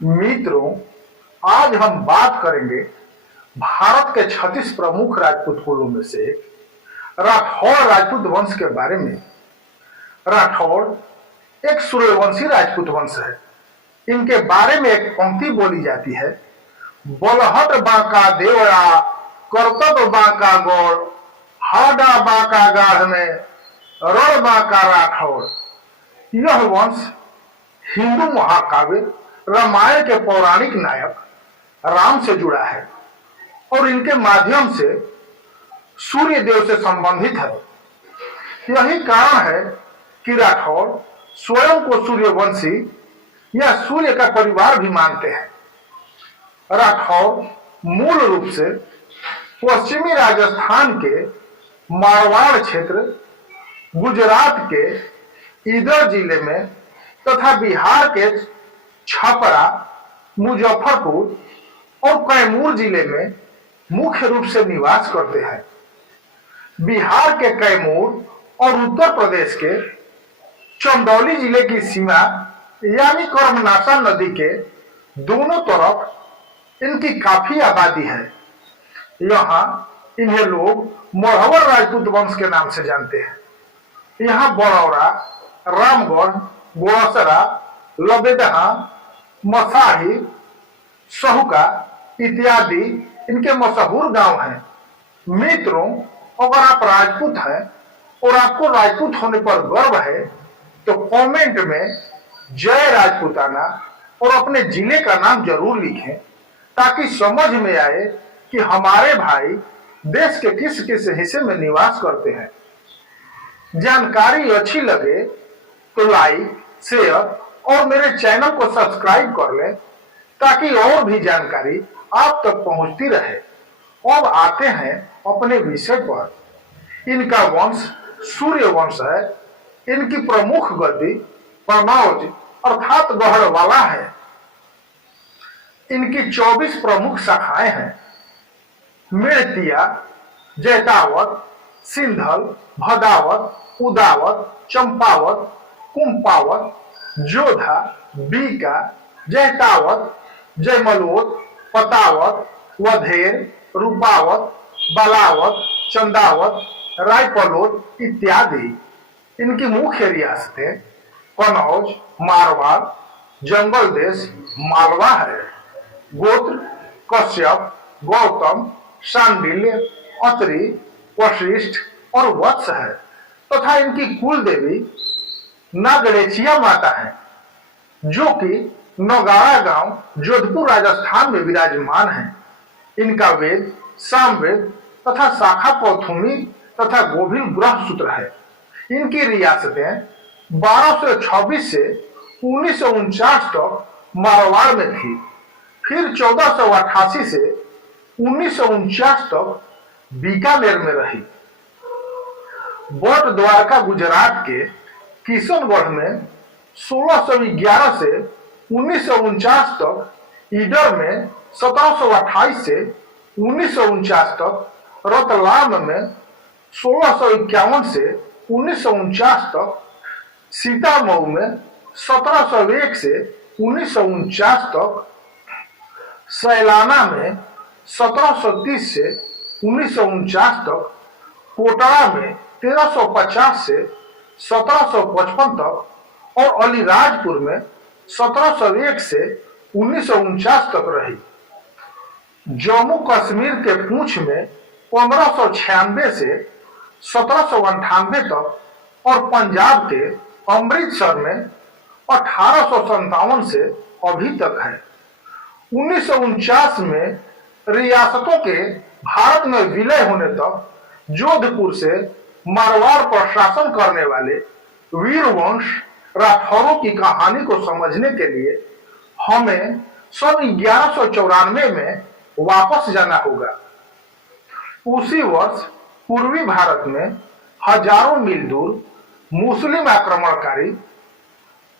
मित्रों, आज हम बात करेंगे भारत के 36 प्रमुख राजपूत कुलों में से राठौड़ राजपूत वंश के बारे में। राठौड़ एक सूर्यवंशी राजपूत वंश है। इनके बारे में एक पंक्ति बोली जाती है, बलहट बांका देवड़ा, करतब बांका गौड़, हाडा बांका गाढ़ में, रण बांका राठौड़। यह वंश हिंदू महाकाव्य रामायण के पौराणिक नायक राम से जुड़ा है और इनके माध्यम से सूर्य देव से संबंधित है। यही कारण है कि राठौड़ स्वयं को सूर्यवंशी या सूर्य का परिवार भी मानते हैं। राठौड़ मूल रूप से पश्चिमी राजस्थान के मारवाड़ क्षेत्र, गुजरात के ईदर जिले में तथा बिहार के छपरा, मुजफ्फरपुर और कैमूर जिले में मुख्य रूप से निवास करते हैं। बिहार के कैमूर और उत्तर प्रदेश के चंदौली जिले की सीमा यानी कर्मनाशा नदी के दोनों तरफ इनकी काफी आबादी है। यहाँ इन्हें लोग मरहवर राजपूत वंश के नाम से जानते हैं। यहाँ बड़ौरा, रामगढ़, गोड़सरा, लबेदहा, मसाही, सहुका इत्यादि इनके मशहूर गांव हैं। मित्रों, अगर आप राजपूत हैं और आपको राजपूत होने पर गर्व है तो कमेंट में जय राजपूताना और अपने जिले का नाम जरूर लिखें, ताकि समझ में आए कि हमारे भाई देश के किस किस हिस्से में निवास करते हैं। जानकारी अच्छी लगे तो लाइक, शेयर और मेरे चैनल को सब्सक्राइब कर लें, ताकि और भी जानकारी आप तक पहुंचती रहे। अब आते हैं अपने विषय पर। इनका वंश सूर्य वंश है। इनकी प्रमुख गद्दी कनौज अर्थात गढ़वाला है। इनकी 24 प्रमुख शाखाएं हैं। मेड़तिया, जैतावत, सिंधल, भदावत, उदावत, चंपावत, कुंपावत, जोधा, बीका, जैतावत, जयमलोत, पतावत, वधेर, रूपावत, बलावत, चंदावत, रायपलोत इत्यादि। इनकी मुख्य रियासतें कनौज, मारवाड़, जंगल देश, मालवा है। गोत्र कश्यप, गौतम, शांडिल्य, अत्रि, वशिष्ठ और वत्स है तथा इनकी कुल देवी नागणेचिया माता है, जो कि नौगाड़ा गांव जोधपुर राजस्थान में विराजमान है। इनका वेद सामवेद तथा शाखा पौथुमी तथा गोभिल ब्रह्मसूत्र है। इनकी रियासतें 1226 से 1949 तक मारवाड़ में थी, फिर 1488 से 1949 तक बीकानेर में रही। बट द्वारका गुजरात के किशनगढ़ में 1611 से 1949 तक, ईडर में 1728 से 1949 तक, रतलाम में 1651 से 1949 तक, सीतामऊ में 1701 से 1949 तक, सैलाना में 1730 से 1949 तक, कोटड़ा में 1350 से 1755 तक और अलीराजपुर में 1701 से 1949 तक रही। जम्मू कश्मीर के पूंछ में 1596 से 1798 तक और पंजाब के अमृतसर में 1857 से अभी तक है। 1949 में रियासतों के भारत में विलय होने तक जोधपुर से मारवाड़ पर शासन करने वाले वीरवंश राठौरों की कहानी को समझने के लिए हमें सन 1194 में वापस जाना होगा। उसी वर्ष पूर्वी भारत में हजारों मील दूर मुस्लिम आक्रमणकारी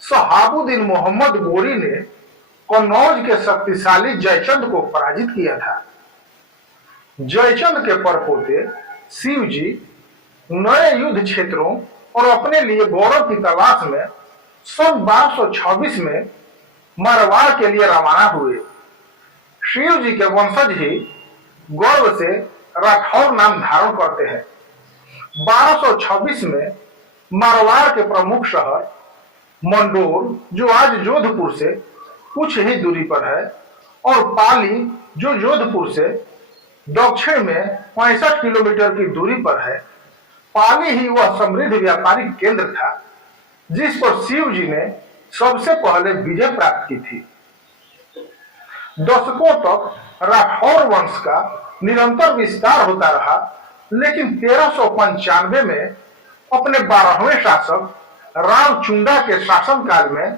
शहाबुद्दीन मोहम्मद गोरी ने कन्नौज के शक्तिशाली जयचंद को पराजित किया था। जयचंद के परपोते शिवजी नए युद्ध क्षेत्रों और अपने लिए गौरव की तलाश में सन 1226 में मारवाड़ के लिए रवाना हुए। शिव जी के वंशज ही गर्व से राठौर नाम धारण करते हैं। 1226 में मारवाड़ के प्रमुख शहर मंडोर, जो आज जोधपुर से कुछ ही दूरी पर है, और पाली, जो जोधपुर से दक्षिण में 65 किलोमीटर की दूरी पर है। पाली ही वह समृद्ध व्यापारिक केंद्र था जिस पर शिव जी ने सबसे पहले विजय प्राप्त की थी। दशकों तक राठौर वंश का निरंतर विस्तार होता रहा, लेकिन 1395 में अपने 12वें शासक रामचुंडा के शासनकाल में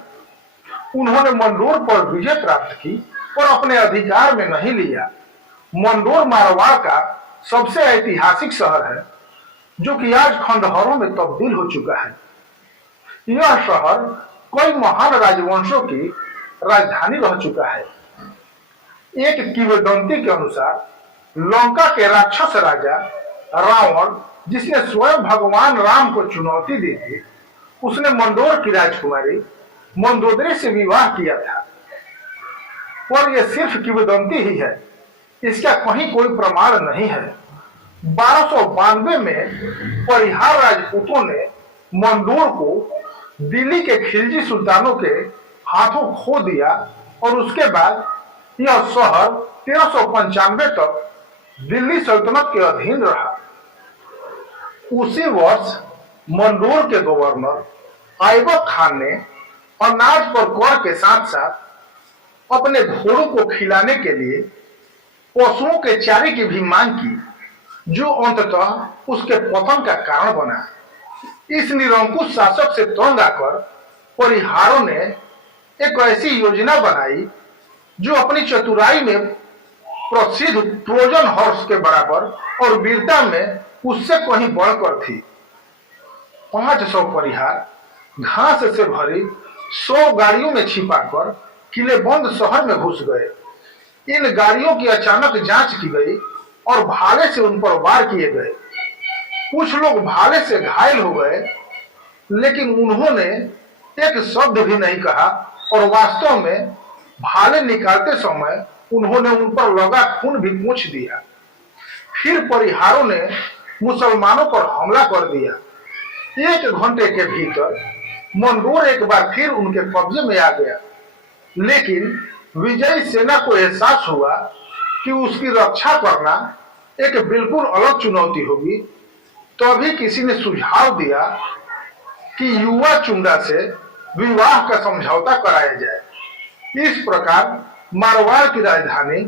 उन्होंने मंडोर पर विजय प्राप्त की और अपने अधिकार में नहीं लिया। मंडोर मारवाड़ का सबसे ऐतिहासिक शहर है, जो कि आज खंडहरों में तब्दील हो चुका है। यह शहर कई महान राजवंशों की राजधानी रह चुका है। एक किंवदंती के अनुसार लंका के राक्षस राजा रावण, जिसने स्वयं भगवान राम को चुनौती दी थी, उसने मंडोर की राजकुमारी मंदोदरी से विवाह किया था। और यह सिर्फ किंवदंती ही है, इसका कहीं कोई प्रमाण नहीं है। 1292 में परिहार राजपूतों ने मंडोर को दिल्ली के खिलजी सुल्तानों के हाथों खो दिया और उसके बाद यह शहर 1395 तक दिल्ली सल्तनत के अधीन रहा। उसी वर्ष मंडोर के गवर्नर ऐबक खान ने अनाज पर कर के साथ साथ अपने घोड़ों को खिलाने के लिए पशुओं के चारे की भी मांग की, जो अंततः उसके पतन का कारण बना। इस निरंकुश शासक से तंग आकर परिहारों ने एक ऐसी योजना बनाई जो अपनी चतुराई में प्रसिद्ध ट्रोजन हॉर्स के बराबर और वीरता में उससे कहीं बढ़कर थी। 500 परिहार घास से भरी 100 गाड़ियों में छिपाकर किलेबंद शहर में घुस गए। इन गाड़ियों की अचानक जांच की गई और भाले से उन पर वार किए गए। कुछ लोग भाले से घायल हो गए, लेकिन उन्होंने एक शब्द भी नहीं कहा और वास्तव में भाले निकालते समय उन्होंने उन पर लगा खून भी पोंछ दिया। फिर परिहारों ने मुसलमानों पर हमला कर दिया। 1 घंटे के भीतर मंडोर एक बार फिर उनके कब्जे में आ गया, लेकिन विजयी सेना को एहसास हुआ कि उसकी रक्षा करना एक बिल्कुल अलग चुनौती होगी। तभी किसी ने सुझाव दिया कि युवा चुंडा से विवाह का समझौता कराया जाए। इस प्रकार मारवाड़ की राजधानी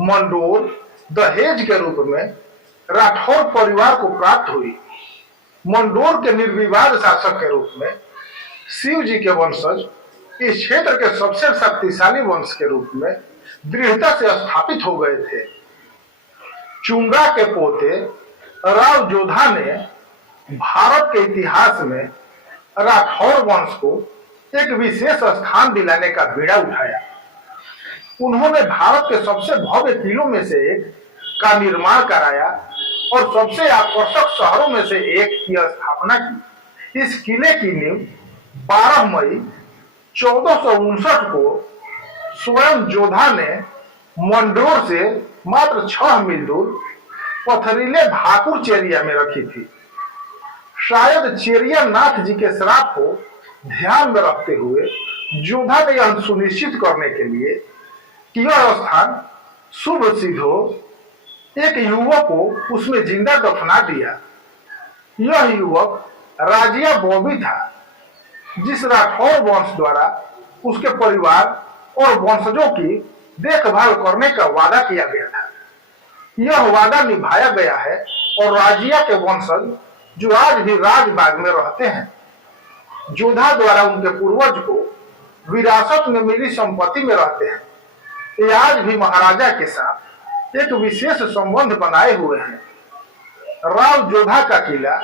मंडोर दहेज के रूप में राठौर परिवार को प्राप्त हुई। मंडोर के निर्विवाद शासक के रूप में शिव जी के वंशज इस क्षेत्र के सबसे शक्तिशाली वंश के रूप में दृढ़ता से स्थापित हो गए थे। चुंगा के पोते राव जोधा ने भारत के इतिहास में राठौर वंश को एक विशेष स्थान दिलाने का बीड़ा उठाया। उन्होंने भारत के सबसे भव्य किलों में से एक का निर्माण कराया और सबसे आकर्षक शहरों में से एक की स्थापना की। इस किले की नींव 12 मई 1459 को स्वयं जोधा ने मंडोर से मात्र 6 मील दूर पथरीले भाकुर चेरिया में रखी थी। शायद चेरिया नाथ जी के श्राप को ध्यान में रखते हुए जोधा ने यह सुनिश्चित करने के लिए कि यह स्थान शुभ सिद्ध हो, एक युवक को उसमें जिंदा दफना दिया। यह युवक राजिया बॉबी था, जिस राठौर वंश द्वारा उसके परिवार और वंशजों की देखभाल करने का वादा किया गया था। यह वादा निभाया गया है और राजिया के वंशज, जो आज भी राजबाग में रहते हैं, जोधा द्वारा उनके पूर्वज को विरासत में मिली संपत्ति में रहते हैं। ये आज भी महाराजा के साथ एक विशेष संबंध बनाए हुए हैं। राव जोधा का किला,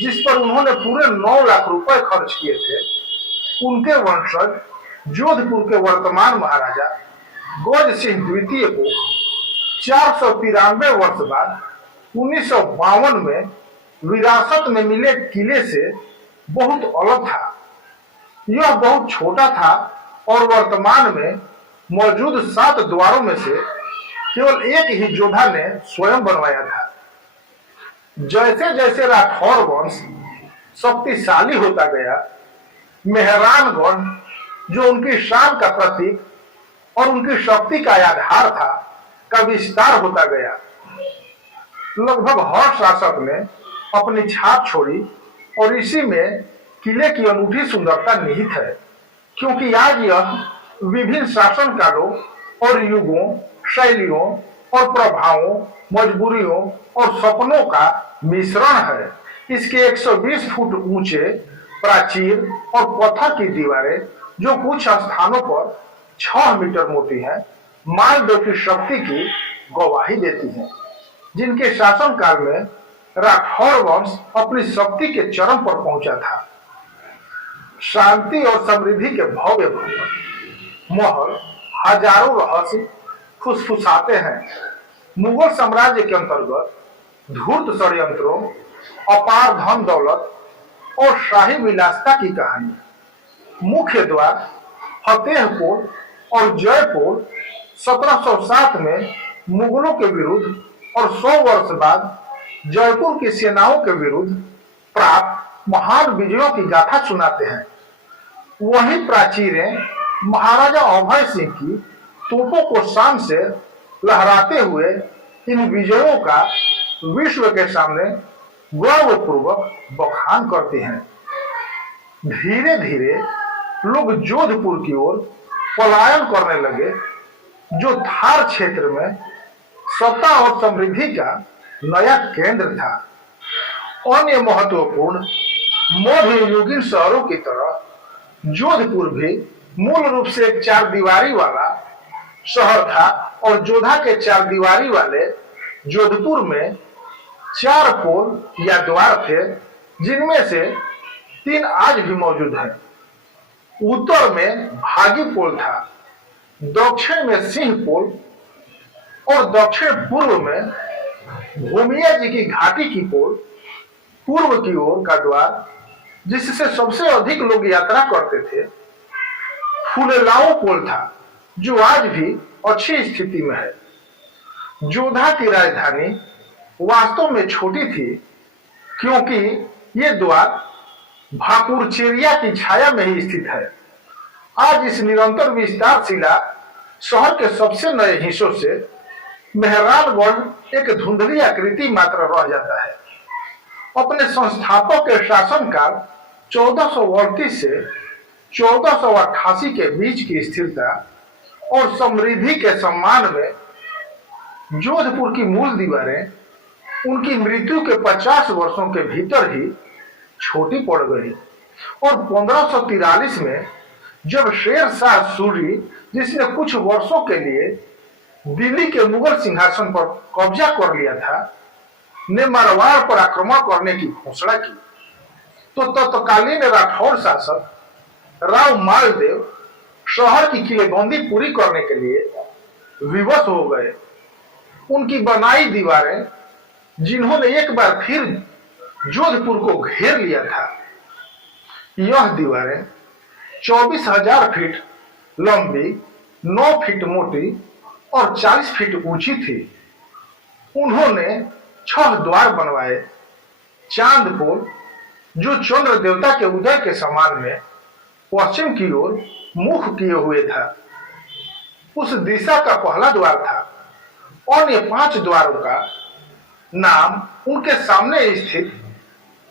जिस पर उन्होंने पूरे 9 लाख रुपए खर्च किए थे, उनके वंशज जोधपुर के वर्तमान महाराजा गज सिंह द्वितीय को 493 वर्ष बाद 1952 में विरासत में मिले किले से बहुत अलग था। यह बहुत छोटा था और वर्तमान में मौजूद 7 द्वारों में से केवल एक ही योद्धा ने स्वयं बनवाया था। जैसे जैसे राठौर वंश शक्तिशाली होता गया, मेहरानगढ़ जो उनकी शान का प्रतीक और उनकी शक्ति का आधार था, का विस्तार होता गया। लगभग हर शासक ने अपनी छाप छोड़ी और इसी में किले की अनूठी सुंदरता निहित है, क्योंकि आज यह विभिन्न शासन कालों और युगों, शैलियों और प्रभावों, मजबूरियों और सपनों का मिश्रण है। इसके 120 फुट ऊंचे प्राचीर और पत्थर की दीवारें, जो कुछ स्थानों पर 6 मीटर मोटी हैं, मालदेव की शक्ति की गवाही देती हैं, जिनके शासनकाल में राठौर वंश अपनी शक्ति के चरम पर पहुंचा था। शांति और समृद्धि के भव्य भवन महल हजारों रहस्य फुसफुसाते हैं। मुगल साम्राज्य के अंतर्गत धूर्त षड्यंत्रों, अपार धन दौलत और शाही विलासता की कहानी। मुख्य द्वार फतेहपुर और जयपुर 1707 में मुगलों के विरुद्ध और 100 वर्ष बाद जयपुर की सेनाओं के विरुद्ध प्राप्त महान विजयों की गाथा सुनाते हैं। वही प्राचीरें महाराजा अभय सिंह की तोपों को शान से लहराते हुए इन विजयों का विश्व के सामने गौरवपूर्वक बखान करते हैं। धीरे धीरे लोग जोधपुर की ओर पलायन करने लगे, जो थार क्षेत्र में सत्ता और समृद्धि का नया केंद्र था। अन्य महत्वपूर्ण मध्ययुगीन शहरों की तरह जोधपुर भी मूल रूप से एक 4 दीवारी वाला शहर था और जोधा के 4 दीवारी वाले जोधपुर में 4 पोल या द्वार थे, जिनमें से 3 आज भी मौजूद हैं। उत्तर में भागी पोल था, दक्षिण में सिंह पोल और दक्षिण पूर्व में भूमिया जी की घाटी की पोल। पूर्व की ओर का द्वार, जिससे सबसे अधिक लोग यात्रा करते थे, फुलेलाओ पोल था, जो आज भी अच्छी स्थिति में है। जोधा की राजधानी वास्तव में छोटी थी, क्योंकि ये द्वार भाकुरचेरिया की छाया में ही स्थित है। आज इस निरंतर विस्तारशिला शहर के सबसे नए हिस्सों से मेहरानगढ़ एक धुंधली आकृति मात्र रह जाता है। अपने संस्थापक के शासनकाल 1438 से 1488 के बीच की स्थिरता और समृद्धि के सम्मान में जोधपुर की मूल दीवारें उनकी मृत्यु के 50 वर्षों के भीतर ही छोटी पड़ गई और 1543 में जब शेर शाह सूरी, जिसने कुछ वर्षों के लिए दिल्ली के मुगल सिंहासन पर कब्जा कर लिया था, ने मारवाड़ पर आक्रमण करने की घोषणा की, तो तत्कालीन राठौर शासक राव मालदेव शहर की किलेबंदी पूरी करने के लिए विवश हो गए। उनकी बनाई दीवारें, जिन्होंने एक बार फिर जोधपुर को घेर लिया था, यह दीवारें 24,000 फीट लंबी, 9 फीट मोटी और 40 फीट ऊंची थी। उन्होंने 6 द्वार बनवाए। चांदपुर, जो चंद्र देवता के उदय के समान में पश्चिम की ओर मुख किए हुए था, उस दिशा का पहला द्वार था। अन्य 5 द्वारों का नाम उनके सामने स्थित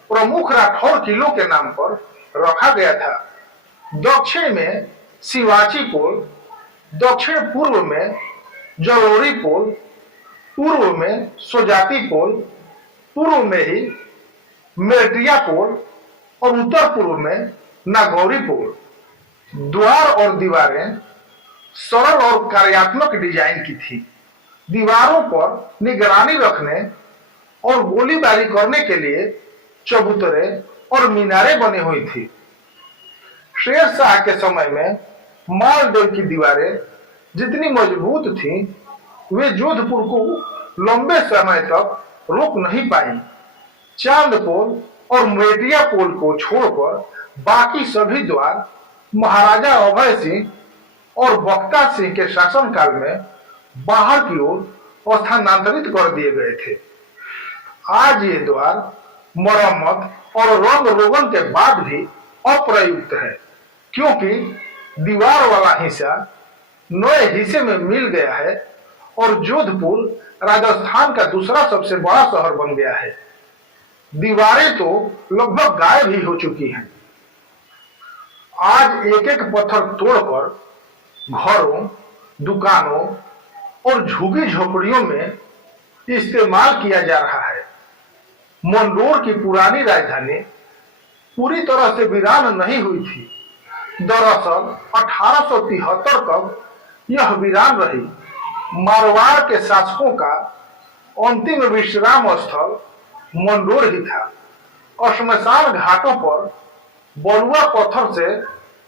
प्रमुख राठौर किलों के नाम पर रखा गया था। दक्षिण में शिवाची पोल, दक्षिण पूर्व में जलोरी पोल, पूर्व में सोजाती पोल, पूर्व में ही मेटिया पोल और उत्तर पूर्व में नागौरी पोल। द्वार और दीवारें सरल और कार्यात्मक डिजाइन की थी। दीवारों पर निगरानी रखने और गोलीबारी करने के लिए चबूतरे और मीनारें बनी हुई थी। शेर शाह के समय में मालदेव की दीवारें जितनी मजबूत थीं, वे जोधपुर को लंबे समय तक रोक नहीं पाई। चांदपोल और मेटिया पोल को छोड़कर बाकी सभी द्वार महाराजा अभय सिंह और बख्ता सिंह के शासनकाल में बाहर की ओर स्थानांतरित कर दिए गए थे। आज ये द्वार मरम्मत और रंग रोगन के बाद भी अप्रयुक्त है, क्योंकि दीवार वाला हिस्सा नए हिस्से में मिल गया है और जोधपुर राजस्थान का दूसरा सबसे बड़ा शहर बन गया है। दीवारें तो लगभग गायब ही हो चुकी हैं। आज एक एक पत्थर तोड़कर घरों, दुकानों और झुग्गी झोपड़ियों में इस्तेमाल किया जा रहा है। मंडोर की पुरानी राजधानी पूरी तरह से वीरान नहीं हुई थी। दरअसल 1873 तक यह वीरान रही। मारवाड़ के शासकों का अंतिम विश्राम स्थल मंडोर ही था। श्मशान घाटों पर बलुआ पत्थर से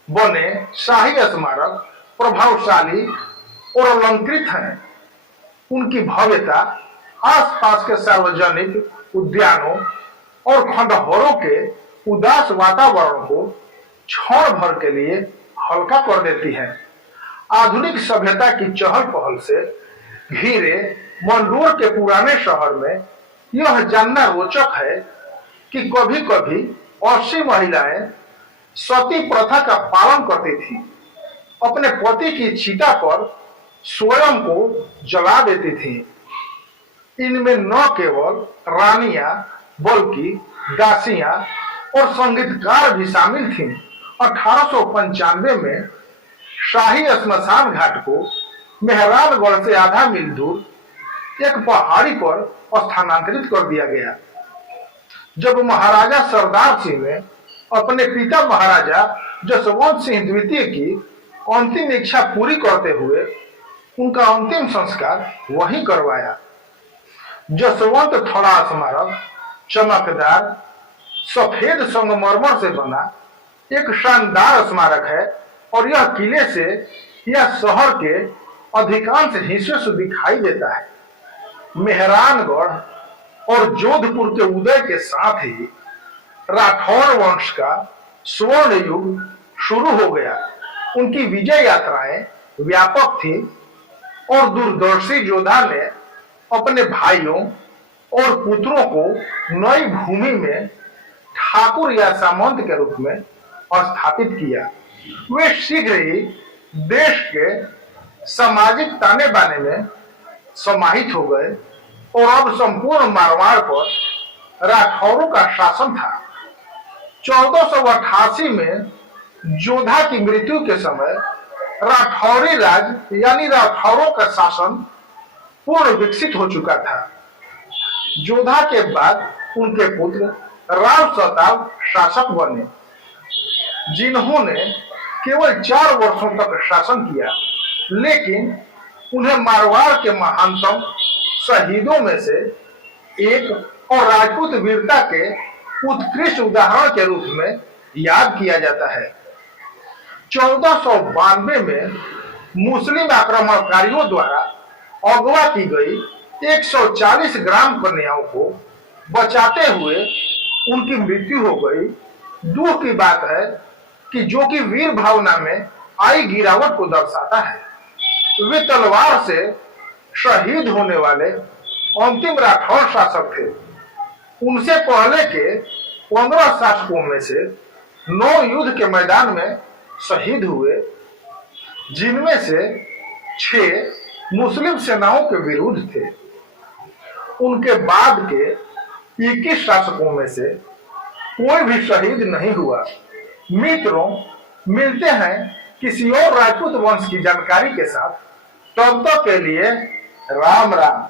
बने शाही स्मारक प्रभावशाली और अलंकृत हैं। उनकी भव्यता आसपास के सार्वजनिक उद्यानों और खंडहरों के उदास वातावरण को क्षण भर के लिए हल्का कर देती है। आधुनिक सभ्यता की चहल पहल से घिरे मंडोर के पुराने शहर में यह जानना रोचक है कि कभी कभी 80 महिलाएं सती प्रथा का पालन करती थी। अपने पति की चिता पर स्वयं को जला देती थी। इनमें न केवल रानियां बल्कि दासियां और संगीतकार भी शामिल थीं। 1895 में शाही श्मशान घाट को मेहरानगढ़ से आधा मील दूर एक पहाड़ी पर स्थानांतरित कर दिया गया। जब महाराजा सरदार सिंह ने अपने पिता महाराजा जसवंत सिंह द्वितीय की अंतिम इच्छा पूरी करते हुए उनका अंतिम संस्कार वहीं करवाया। जसवंत थड़ा स्मारक चमकदार सफेद संगमरमर से बना एक शानदार स्मारक है और यह किले से या शहर के अधिकांश हिस्से से दिखाई देता है। मेहरानगढ़ और जोधपुर के उदय के साथ ही राठौर वंश का स्वर्ण युग शुरू हो गया। उनकी विजय यात्राएं व्यापक थी और दूरदर्शी योद्धा ने अपने भाइयों और पुत्रों को नई भूमि में ठाकुर या सामंत के रूप में स्थापित किया। वे शीघ्र ही देश के सामाजिक ताने बाने में समाहित हो गए और अब संपूर्ण मारवाड़ पर राठौरों का शासन था। 1488 में जोधा की मृत्यु के समय राठौरी राज यानी राठौरों का शासन पूर्ण विकसित हो चुका था। जोधा के बाद उनके पुत्र राव सताव शासक बने, जिन्होंने केवल 4 वर्षों तक शासन किया, लेकिन उन्हें मारवाड़ के महानतम शहीदों में से एक और राजपूत वीरता के उत्कृष्ट उदाहरण के रूप में याद किया जाता है। 1492 में मुस्लिम आक्रमणकारियों द्वारा अगवा की गई 140 ग्राम कन्याओं को बचाते हुए उनकी मृत्यु हो गई। दुख की बात है कि जो कि वीर भावना में आई गिरावट को दर्शाता है। वे तलवार से शहीद होने वाले अंतिम राठौर शासक थे। उनसे पहले के 15 शासकों में से 9 युद्ध के मैदान में शहीद हुए, जिनमें से 6 मुस्लिम सेनाओं के विरुद्ध थे। उनके बाद के 21 शासकों में से कोई भी शहीद नहीं हुआ। मित्रों, मिलते हैं किसी और राजपूत वंश की जानकारी के साथ। तब तक के लिए राम राम।